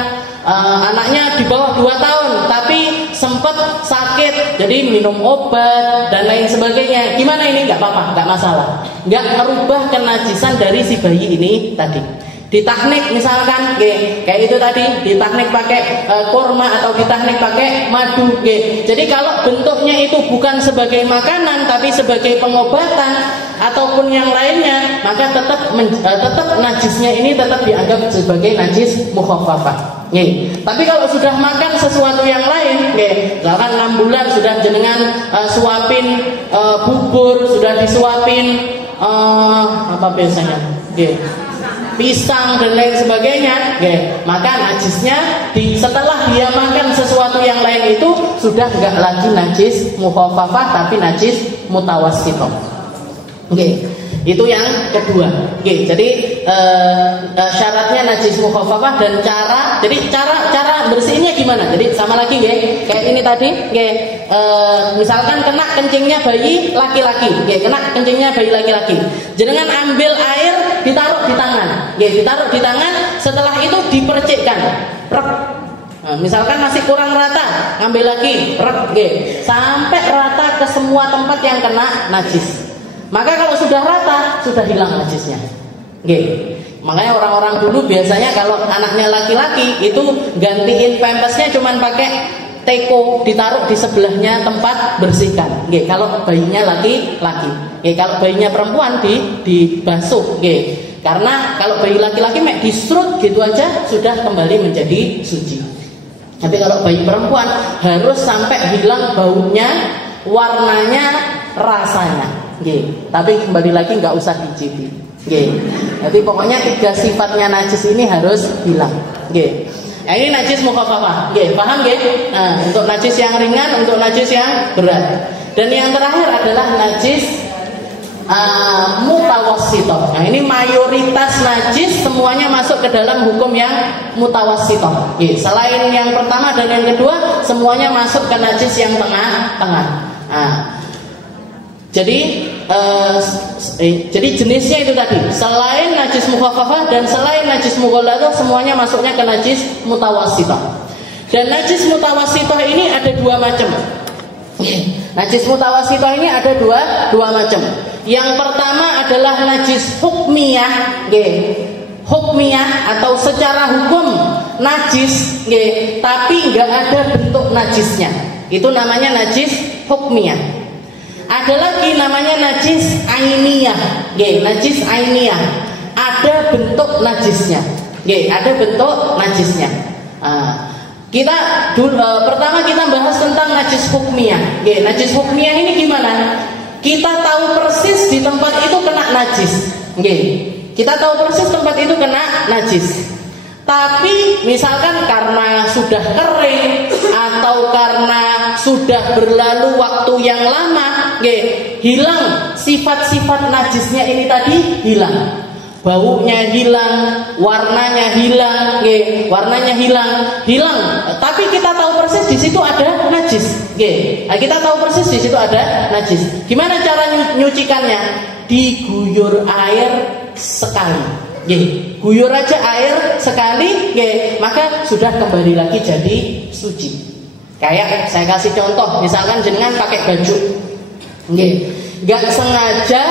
anaknya di bawah 2 tahun tapi sempat sakit, jadi minum obat dan lain sebagainya, gimana ini? Nggak apa-apa, nggak masalah, nggak merubah kenajisan dari si bayi ini tadi. Ditahnik misalkan, kayak itu tadi, ditahnik pakai kurma atau ditahnik pakai madu. Jadi kalau bentuknya itu bukan sebagai makanan tapi sebagai pengobatan ataupun yang lainnya, maka tetap najisnya ini tetap dianggap sebagai najis mukhaffafah. Tapi kalau sudah makan sesuatu yang lain, misalkan 6 bulan sudah jenengan suapin bubur, sudah disuapin apa biasanya? pisang dan lain sebagainya, maka najisnya setelah dia makan sesuatu yang lain itu sudah enggak lagi najis mukhaffafah tapi najis mutawassithah. Itu yang kedua. Jadi syaratnya najis mukhaffafah dan cara bersihnya gimana? Jadi sama lagi kayak ini tadi, misalkan kena kencingnya bayi laki-laki, kena kencingnya bayi laki-laki. Jenengan ambil air ditaruh di tangan, setelah itu dipercikkan. Nah, misalkan masih kurang rata, ambil lagi, sampai rata ke semua tempat yang kena najis. Maka kalau sudah rata, sudah hilang najisnya. Makanya orang-orang dulu biasanya kalau anaknya laki-laki itu gantiin pampasnya cuman pakai teko, ditaruh di sebelahnya tempat bersihkan. Kalau bayinya laki-laki. Kalau bayinya perempuan dibasuh. Karena kalau bayi laki-laki diserut gitu aja sudah kembali menjadi suci. Tapi kalau bayi perempuan harus sampai hilang baunya, warnanya, rasanya. Tapi kembali lagi nggak usah dicipi. Jadi pokoknya 3 sifatnya najis ini harus hilang. Nah, ini najis mukhaffafah. Paham Nah, untuk najis yang ringan, untuk najis yang berat. Dan yang terakhir adalah najis mutawassithah. Nah, ini mayoritas najis semuanya masuk ke dalam hukum yang mutawassithah. Selain yang pertama dan yang kedua, semuanya masuk ke najis yang tengah-tengah. Nah, jadi jenisnya itu tadi, selain najis mukhaffafah dan selain najis mughalladah, semuanya masuknya ke najis mutawassithah. Dan najis mutawassithah ini ada 2 macam. Najis mutawassithah ini ada dua macam. Yang pertama adalah najis hukmiyah, hukmiyah atau secara hukum najis, tapi nggak ada bentuk najisnya. Itu namanya najis hukmiyah. Ada lagi namanya najis ainiyah, najis ainiyah. Ada bentuk najisnya, ada bentuk najisnya. Pertama kita bahas tentang najis hukmiyah. Najis hukmiyah ini gimana? Kita tahu persis di tempat itu kena najis. Kita tahu persis tempat itu kena najis. Tapi misalkan karena sudah kering atau karena sudah berlalu waktu yang lama, hilang sifat-sifat najisnya ini tadi, hilang. Baunya hilang, warnanya hilang, warnanya hilang. Tapi kita tahu persis di situ ada najis. Nah, kita tahu persis di situ ada najis. Gimana cara nyucikannya? Diguyur air sekali. Guyur aja air sekali, maka sudah kembali lagi jadi suci. Kayak saya kasih contoh, misalkan jenengan pakai baju, nggak sengaja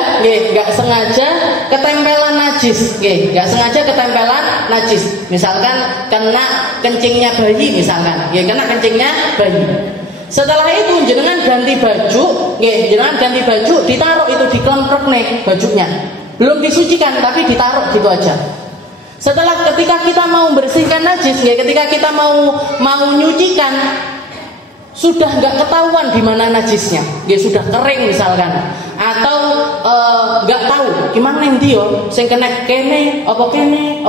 ketempelan najis, nggak sengaja ketempelan najis. Misalkan kena kencingnya bayi, misalkan, kena kencingnya bayi. Setelah itu jenengan ganti baju, ditaruh itu di klemprek nih bajunya. Belum disucikan tapi ditaruh gitu aja. Setelah ketika kita mau bersihkan najis, ketika kita mau nyucikan, sudah nggak ketahuan di mana najisnya, sudah kering misalkan, atau nggak tahu gimana yang dia, sing kena kene, apa kene,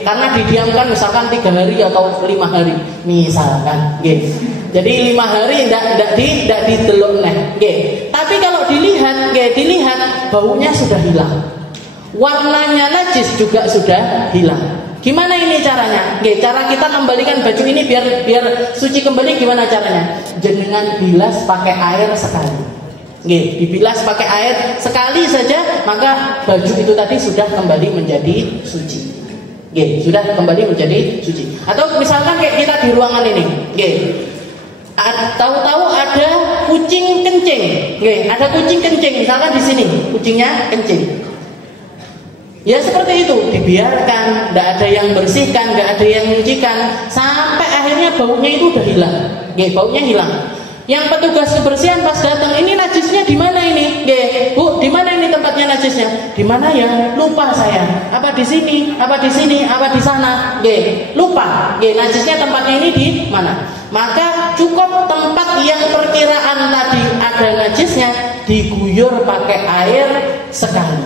karena didiamkan misalkan 3 hari atau 5 hari, misalkan, Jadi 5 hari tidak didelok neh. Tapi kalau dilihat baunya sudah hilang. Warnanya najis juga sudah hilang. Gimana ini caranya? Cara kita kembalikan baju ini biar suci kembali gimana caranya? Jenengan bilas pakai air sekali. Dibilas pakai air sekali saja, maka baju itu tadi sudah kembali menjadi suci. Sudah kembali menjadi suci. Atau misalkan kayak kita di ruangan ini, tahu-tahu ada kucing kencing, ada kucing kencing, misalkan di sini kucingnya kencing. Ya seperti itu, dibiarkan, tidak ada yang bersihkan, tidak ada yang nyucikan, sampai akhirnya baunya itu udah hilang, baunya hilang. Yang petugas kebersihan pas datang, ini najisnya di mana ini? Bu, di mana ini tempatnya najisnya? Di mana ya? Lupa saya. Apa di sini? Apa di sini? Apa di sana? Lupa. Najisnya tempatnya ini di mana? Maka cukup tempat yang perkiraan tadi ada najisnya diguyur pakai air sekali.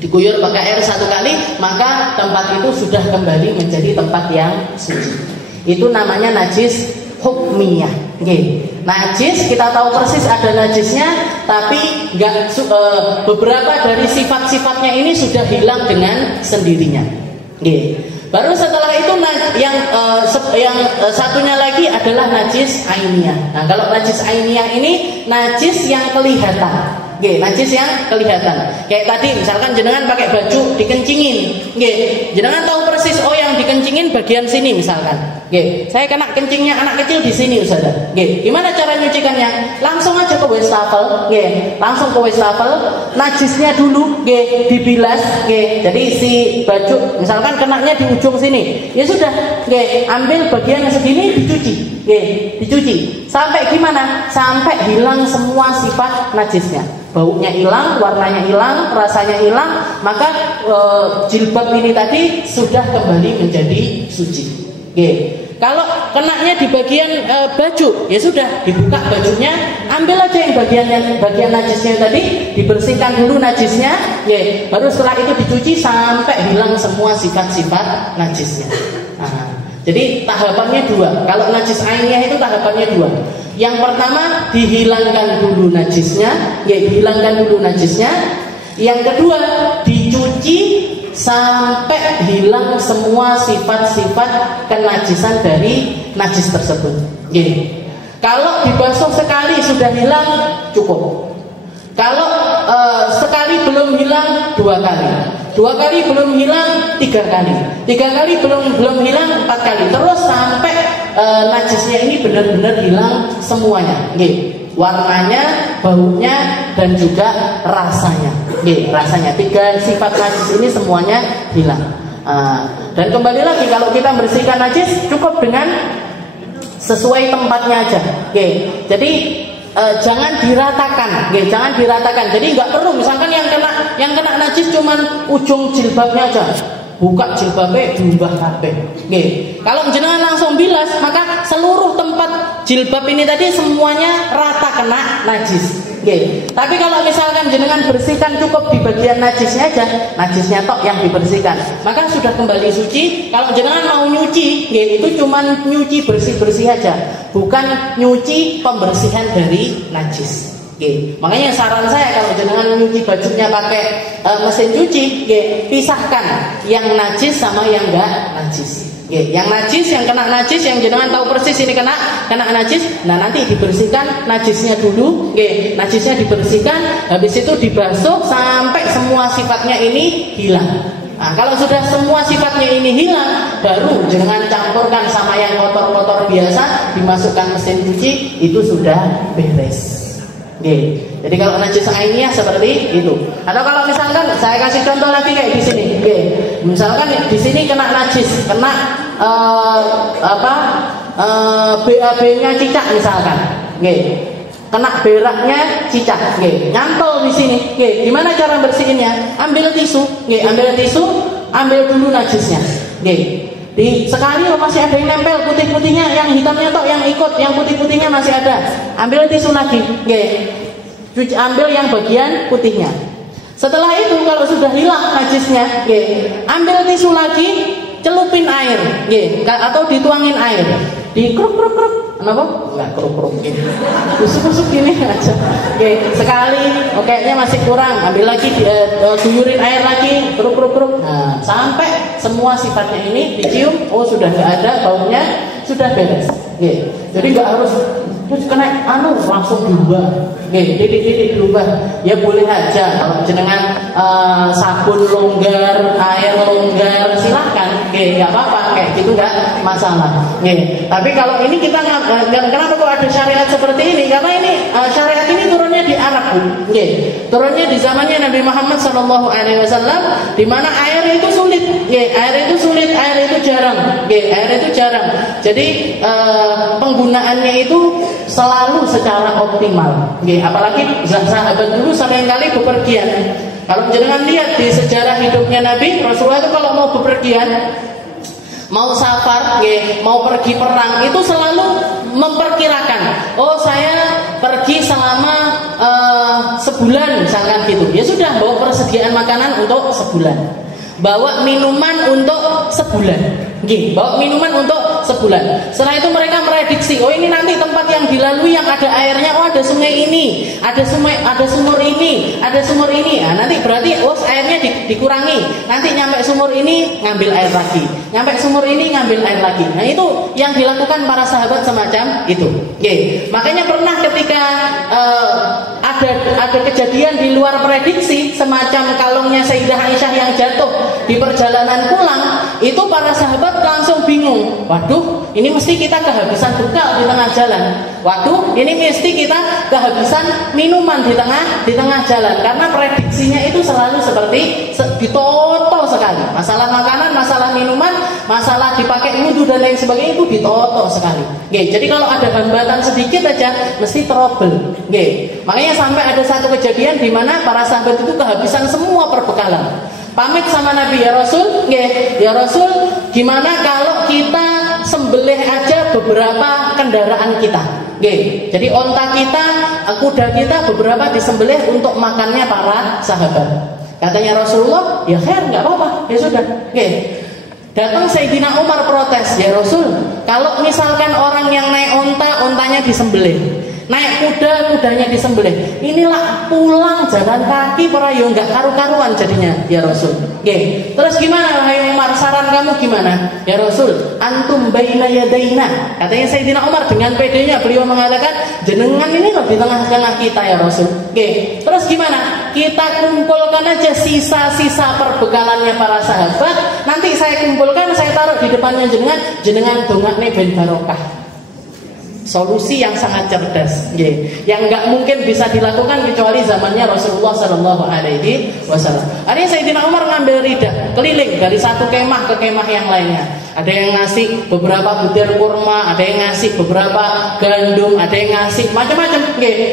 diguyur pakai air 1 kali, maka tempat itu sudah kembali menjadi tempat yang suci. Itu namanya najis hukmiyah. Najis kita tahu persis ada najisnya, tapi beberapa dari sifat-sifatnya ini sudah hilang dengan sendirinya. Baru setelah itu yang satunya lagi adalah najis ainiyah. Nah, kalau najis ainiyah ini najis yang kelihatan. Najis yang kelihatan. Kayak tadi misalkan jenengan pakai baju dikencingin. Jenengan tahu persis, oh yang dikencingin bagian sini misalkan. Saya kena kencingnya anak kecil di sini Ustaz. Gimana cara nyucikannya? Langsung aja ke wastafel. Langsung ke wastafel. Najisnya dulu dibilas. Jadi si baju misalkan kenanya di ujung sini. Ya sudah, ambil bagian yang segini dicuci. Dicuci. Sampai gimana? Sampai hilang semua sifat najisnya. Baunya hilang, warnanya hilang, rasanya hilang, maka jilbab ini tadi sudah kembali menjadi suci. Kalau kenanya di bagian baju, ya sudah dibuka bajunya, ambil aja yang bagian najisnya tadi, dibersihkan dulu najisnya, baru setelah itu dicuci sampai hilang semua sifat-sifat najisnya. Jadi tahapannya 2. Kalau najis ainiyah itu tahapannya 2. Yang pertama dihilangkan dulu najisnya, dihilangkan dulu najisnya. Yang kedua dicuci sampai hilang semua sifat-sifat kenajisan dari najis tersebut. Kalau dibasuh sekali sudah hilang, cukup. Kalau sekali belum hilang, 2 kali. 2 kali belum hilang, 3 kali. 3 kali belum hilang, 4 kali. Terus sampai najisnya ini benar-benar hilang semuanya. Warnanya, baunya, dan juga rasanya. Rasanya 3 sifat najis ini semuanya hilang. Dan kembali lagi, kalau kita bersihkan najis cukup dengan sesuai tempatnya aja. Jadi jangan diratakan, jangan diratakan. Jadi nggak perlu misalkan yang kena najis cuman ujung jilbabnya aja. Buka jilbabnya diubah kabeh. Kalau jenengan langsung bilas, maka seluruh tempat jilbab ini tadi semuanya rata kena najis. Tapi kalau misalkan jenengan bersihkan cukup di bagian najisnya aja, najisnya tok yang dibersihkan, maka sudah kembali suci. Kalau jenengan mau nyuci, itu cuman nyuci bersih-bersih aja, bukan nyuci pembersihan dari najis. Makanya saran saya kalau jenengan nyuci bajunya pakai mesin cuci, pisahkan yang najis sama yang enggak najis. Yang najis, yang kena najis, yang jenengan tahu persis ini kena najis, nah nanti dibersihkan najisnya dulu, najisnya dibersihkan, habis itu dibasuh sampai semua sifatnya ini hilang. Nah, kalau sudah semua sifatnya ini hilang, baru jenengan campurkan sama yang kotor-kotor biasa, dimasukkan mesin cuci, itu sudah beres. Jadi kalau najis ainiyah seperti itu. Atau kalau misalkan saya kasih contoh lagi kayak di sini. Misalkan di sini kena najis, kena BAB-nya cicak misalkan. Kena beraknya cicak, nyantol di sini. Gimana cara bersihinnya? Ambil tisu, ambil dulu najisnya. Di sekali masih ada yang nempel putih-putihnya, yang hitamnya tok yang ikut, yang putih-putihnya masih ada. Ambil tisu lagi, ambil yang bagian putihnya. Setelah itu kalau sudah hilang najisnya, ambil tisu lagi, celupin air, atau dituangin air, dikruk-kruk-kruk, kenapa? Enggak kruk-kruk gini, busuk-busuk gini aja. Sekali, kayaknya masih kurang, ambil lagi, guyurin air lagi, kruk-kruk-kruk. Nah, sampai semua sifatnya ini dicium, oh sudah nggak ada baunya, sudah beres. Jadi nggak harus terus kena langsung diubah. Titik-titik diubah. Ya boleh aja kalau jenengan sabun longgar, air longgar, silahkan. Nggak apa-apa, kayak gitu nggak masalah. Tapi kalau ini kita kenapa kok ada syariat seperti ini? Karena ini syariat ini turunnya di Arab, turunnya di zamannya Nabi Muhammad SAW, di mana air itu sulit, air itu jarang. Jadi penggunaannya itu selalu secara optimal. Apalagi sahabat dulu seringkali bepergian. Kalau jenengan lihat di sejarah hidupnya Nabi, Rasulullah itu kalau mau bepergian, mau safar, mau pergi perang, itu selalu memperkirakan, oh saya pergi selama sebulan misalkan gitu. Ya sudah, bawa persediaan makanan untuk sebulan. Bawa minuman untuk sebulan. Nggih, bawa minuman untuk sebulan. Setelah itu mereka prediksi, oh ini nanti tempat yang dilalui yang ada airnya, oh ada sungai ini, ada sumur ini, ada sumur ini. Nah, nanti berarti oh airnya dikurangi. Nanti nyampe sumur ini ngambil air lagi. Nyampe sumur ini ngambil air lagi. Nah, itu yang dilakukan para sahabat semacam itu. Nggih. Makanya pernah ketika ada kejadian di luar prediksi, semacam kalungnya Sayyidah Aisyah yang jatuh di perjalanan pulang, itu para sahabat langsung bingung. Waduh, ini mesti kita kehabisan bekal di tengah jalan. Waduh, ini mesti kita kehabisan minuman di tengah jalan. Karena prediksinya itu selalu seperti ditoto sekali. Masalah makanan, masalah minuman, masalah dipakai wudhu dan lain sebagainya itu ditoto sekali. Oke, jadi kalau ada hambatan sedikit aja mesti trouble. Oke, makanya sampai ada satu kejadian di mana para sahabat itu kehabisan semua perbekalan. Pamit sama Nabi, ya Rasul, ya Rasul, gimana kalau kita sembelih aja beberapa kendaraan kita? Jadi onta kita, kuda kita beberapa disembelih untuk makannya para sahabat. Katanya Rasulullah, ya khair, nggak apa-apa, ya sudah. Datang Sayyidina Umar protes, ya Rasul, kalau misalkan orang yang naik onta, ontanya disembelih, naik kuda, kudanya disembelih, inilah pulang jalan kaki para yo nggak karu-karuan jadinya, ya Rasul. Terus gimana wahai Umar, saran kamu gimana? Ya Rasul, antum baina yadaina. Katanya Sayyidina Umar dengan pedenya beliau mengatakan, jenengan ini lebih tengah-tengah kita ya Rasul. Terus gimana? Kita kumpulkan aja sisa-sisa perbekalannya para sahabat. Nanti saya kumpulkan, saya taruh di depannya jenengan dongakne ben barokah. Solusi yang sangat cerdas, yang nggak mungkin bisa dilakukan kecuali zamannya Rasulullah Shallallahu Alaihi Wasallam. Hari ini Sayyidina Umar ngambil rida keliling dari satu kemah ke kemah yang lainnya. Ada yang ngasih beberapa butir kurma, ada yang ngasih beberapa gandum, ada yang ngasih macam-macam.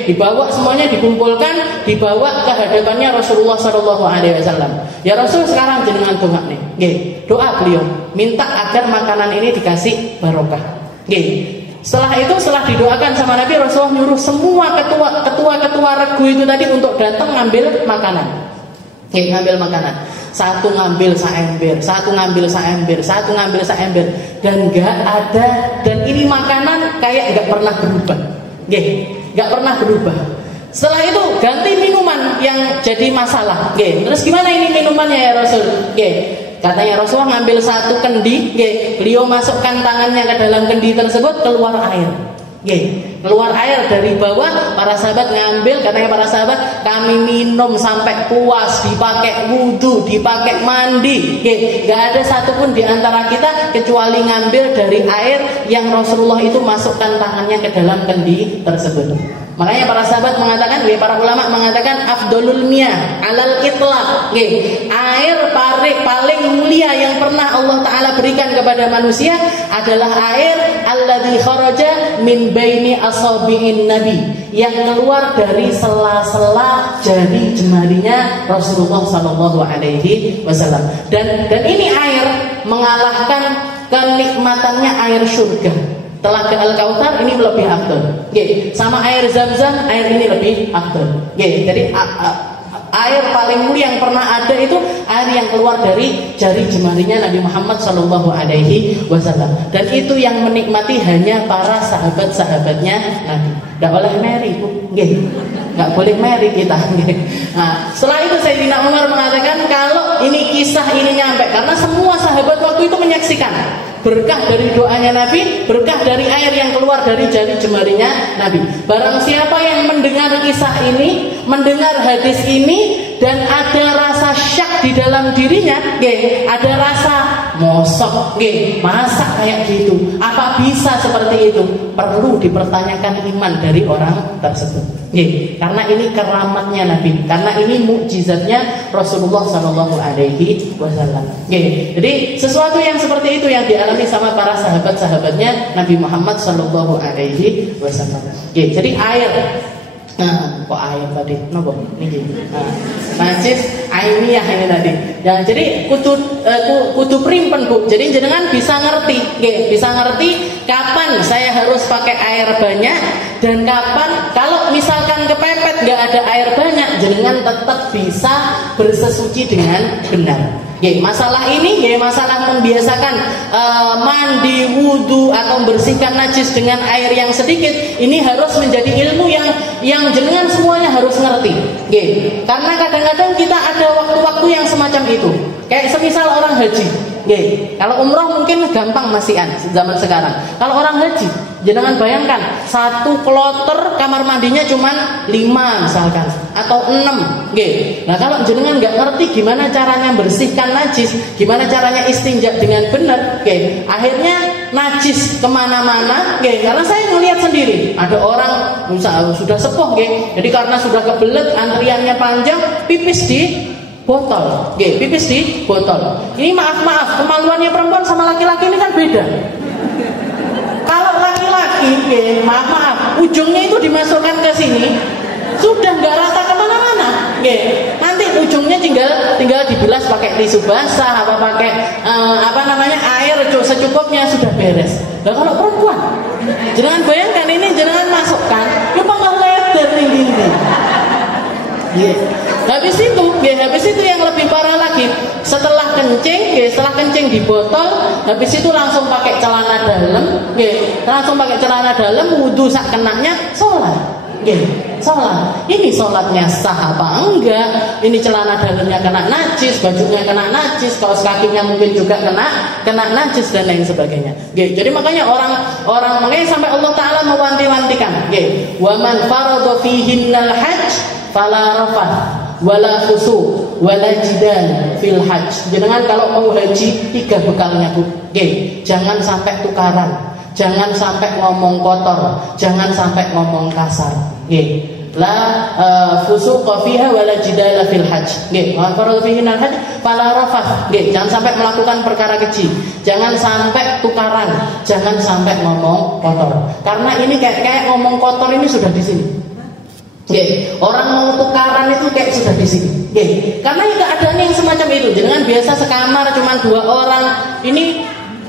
Dibawa semuanya, dikumpulkan, dibawa ke hadapannya Rasulullah Shallallahu Alaihi Wasallam. Ya Rasul, sekarang jenengan dongak nih. Doa beliau, minta agar makanan ini dikasih barokah. Setelah itu, setelah didoakan sama Nabi, Rasulullah nyuruh semua ketua regu itu tadi untuk datang ngambil makanan. Ngambil makanan. Satu ngambil saember, satu ngambil saember, satu ngambil saember, dan nggak ada. Dan ini makanan kayak nggak pernah berubah. Nggak pernah berubah. Setelah itu ganti minuman yang jadi masalah. Terus gimana ini minumannya ya Rasul? Katanya Rasulullah ngambil satu kendi, beliau masukkan tangannya ke dalam kendi tersebut, keluar air. Keluar air dari bawah, para sahabat ngambil, katanya para sahabat, kami minum sampai puas, dipakai wudhu, dipakai mandi. Gak ada satupun di antara kita kecuali ngambil dari air yang Rasulullah itu masukkan tangannya ke dalam kendi tersebut. Makanya para sahabat mengatakan, para ulama mengatakan afdolul miyah alal itlaq. Air paling mulia yang pernah Allah Ta'ala berikan kepada manusia adalah air alladzi kharaja min baini asabi'in nabi, yang keluar dari sela-sela jari jemarinya Rasulullah Sallallahu Alaihi Wasallam. Dan ini air mengalahkan kenikmatannya air surga. Telaga Al-Kautsar ini lebih afdal. Sama air Zam-Zam, air ini lebih afdal. Jadi air paling mulia yang pernah ada itu air yang keluar dari jari jemarinya Nabi Muhammad Shallallahu Alaihi Wasallam. Dan itu yang menikmati hanya para sahabat-sahabatnya Nabi. Tidak boleh meri, nggak boleh meri kita. Nah, setelah itu Sayyidina Umar mengatakan kalau ini kisah ini nyampe, karena semua sahabat waktu itu menyaksikan berkah dari doanya Nabi, berkah dari air yang keluar dari jari jemarinya Nabi. Barang siapa yang mendengar kisah ini, mendengar hadis ini, dan ada rasa syak di dalam dirinya, ada rasa mosok, masa kayak gitu, apa bisa seperti itu, perlu dipertanyakan iman dari orang tersebut. Karena ini keramatnya Nabi, karena ini mukjizatnya Rasulullah Sallallahu Alaihi Wasallam. Jadi sesuatu yang seperti itu yang dialami sama para sahabat-sahabatnya Nabi Muhammad Sallallahu Alaihi Wasallam. Jadi air Kok air tadi? Nopo? Niki. Najis ainiyah ini tadi. Ya, jadi kudu primpen Bu. Jadi jenengan bisa ngerti, bisa ngerti kapan saya harus pakai air banyak dan kapan kalau misalkan kepepet nggak ada air banyak, jenengan tetap bisa bersesuci dengan benar. Masalah ini masalah membiasakan mandi, wudu atau membersihkan najis dengan air yang sedikit. Ini harus menjadi ilmu yang jenengan semuanya harus ngerti. Karena kadang-kadang kita ada waktu-waktu yang semacam itu. Kayak semisal orang haji. Kalau umroh mungkin gampang masihan zaman sekarang. Kalau orang haji, jangan bayangkan satu kloter kamar mandinya cuma 5 misalkan atau 6. Nah kalau jenengan nggak ngerti gimana caranya bersihkan najis, gimana caranya istinja dengan benar, akhirnya najis kemana-mana. Karena saya ngelihat sendiri ada orang sudah sepuh, jadi karena sudah kebelet antriannya panjang, pipis di botol, pipis di botol. Ini maaf kemaluannya perempuan sama laki-laki ini kan beda. Kalau laki-laki, maaf, ujungnya itu dimasukkan ke sini, sudah nggak rata kemana-mana. Nanti ujungnya tinggal dibilas pakai tisu basah, pakai air secukupnya sudah beres. Nah kalau perempuan, jangan bayangkan ini jangan masukkan, lupa nggak lebar ini. Habis itu yang lebih parah lagi, setelah kencing di botol, habis itu langsung pakai celana dalam, wudu sak kenaknya, sholat. Ini sholatnya sah apa enggak? Ini celana dalamnya kena najis, bajunya kena najis, kaos kakinya mungkin juga kena najis dan lain sebagainya. Jadi makanya orang makanya sampai Allah Taala mewanti-wantikan, wa man farada fihinnal hajj fala rafath wala fusuq wala jidal fil hajj. Jangan kalau mau haji 3 bekalnya Bu. Jangan sampai tukaran, jangan sampai ngomong kotor, jangan sampai ngomong kasar. La fusuq fiha wala jidal fil hajj. Wa farada fihinnal hajj fala rafath. Jangan sampai melakukan perkara keji, jangan sampai tukaran, jangan sampai ngomong kotor. Karena ini kayak ngomong kotor ini sudah di sini. Orang mau tukaran itu kayak sudah di sini. Karena keadaan yang semacam itu, jangan biasa sekamar cuma 2 orang, ini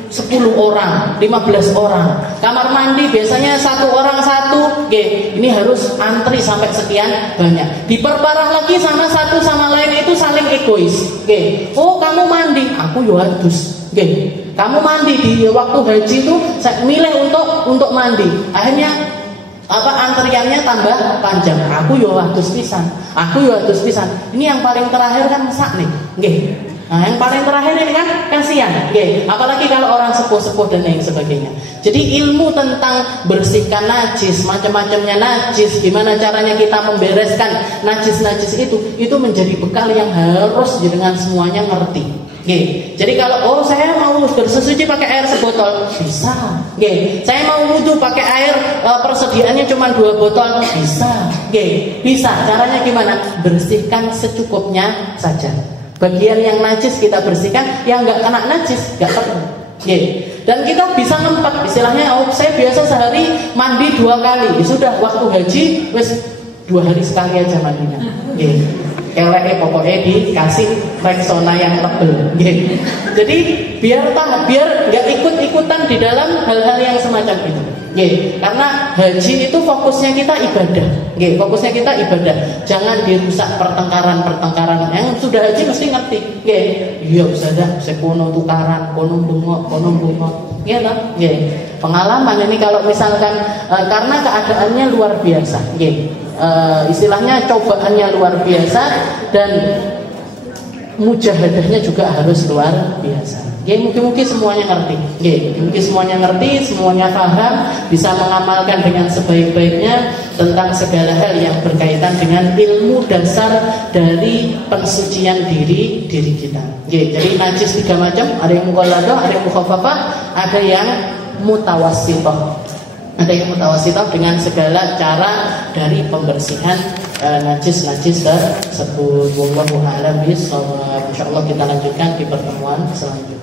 10 orang, 15 orang. Kamar mandi biasanya 1 orang 1. Ini harus antri sampai sekian banyak. Diperparah lagi sama satu sama lain itu saling egois. Oh kamu mandi, aku yo adus. Kamu mandi di waktu haji itu saya milih untuk mandi. Akhirnya antriannya tambah panjang. Aku yo adus pisan. Ini yang paling terakhir kan sak nih. Nah, yang paling terakhir ini kan kasihan. Apalagi kalau orang sepuh-sepuh dan lain sebagainya. Jadi ilmu tentang bersihkan najis, macam-macamnya najis, gimana caranya kita membereskan najis-najis itu menjadi bekal yang harus dengan semuanya ngerti. Jadi kalau saya mau bersesuci pakai air sebotol, bisa. Saya mau wudu pakai air persediaannya cuma 2 botol, bisa. Bisa. Caranya gimana? Bersihkan secukupnya saja. Bagian yang najis kita bersihkan, yang nggak kena najis nggak perlu. Dan kita bisa ngempet, istilahnya saya biasa sehari mandi 2 kali. Sudah waktu haji, wes 2 hari sekali aja mandinya. Elek pokoknya dikasih Rexona yang tebel. Jadi biar nggak ikut-ikutan di dalam hal-hal yang semacam itu. Karena haji itu fokusnya kita ibadah. Jangan dirusak pertengkaran yang sudah haji mesti ngerti. Iya ustazah, saya kono tukaran, kono bunga. Pengalaman ini kalau misalkan karena keadaannya luar biasa. Istilahnya cobaannya luar biasa dan mujahadahnya juga harus luar biasa. Mungkin semuanya ngerti, semuanya paham, bisa mengamalkan dengan sebaik-baiknya tentang segala hal yang berkaitan dengan ilmu dasar dari pensucian diri kita. Jadi najis 3 macam, ada yang mughalladah, ada yang mukhaffafah, ada yang mutawassithah. Dengan segala cara dari pembersihan najis tersebut. Wallahu a'lam bishawab. Insyaallah kita lanjutkan di pertemuan selanjutnya.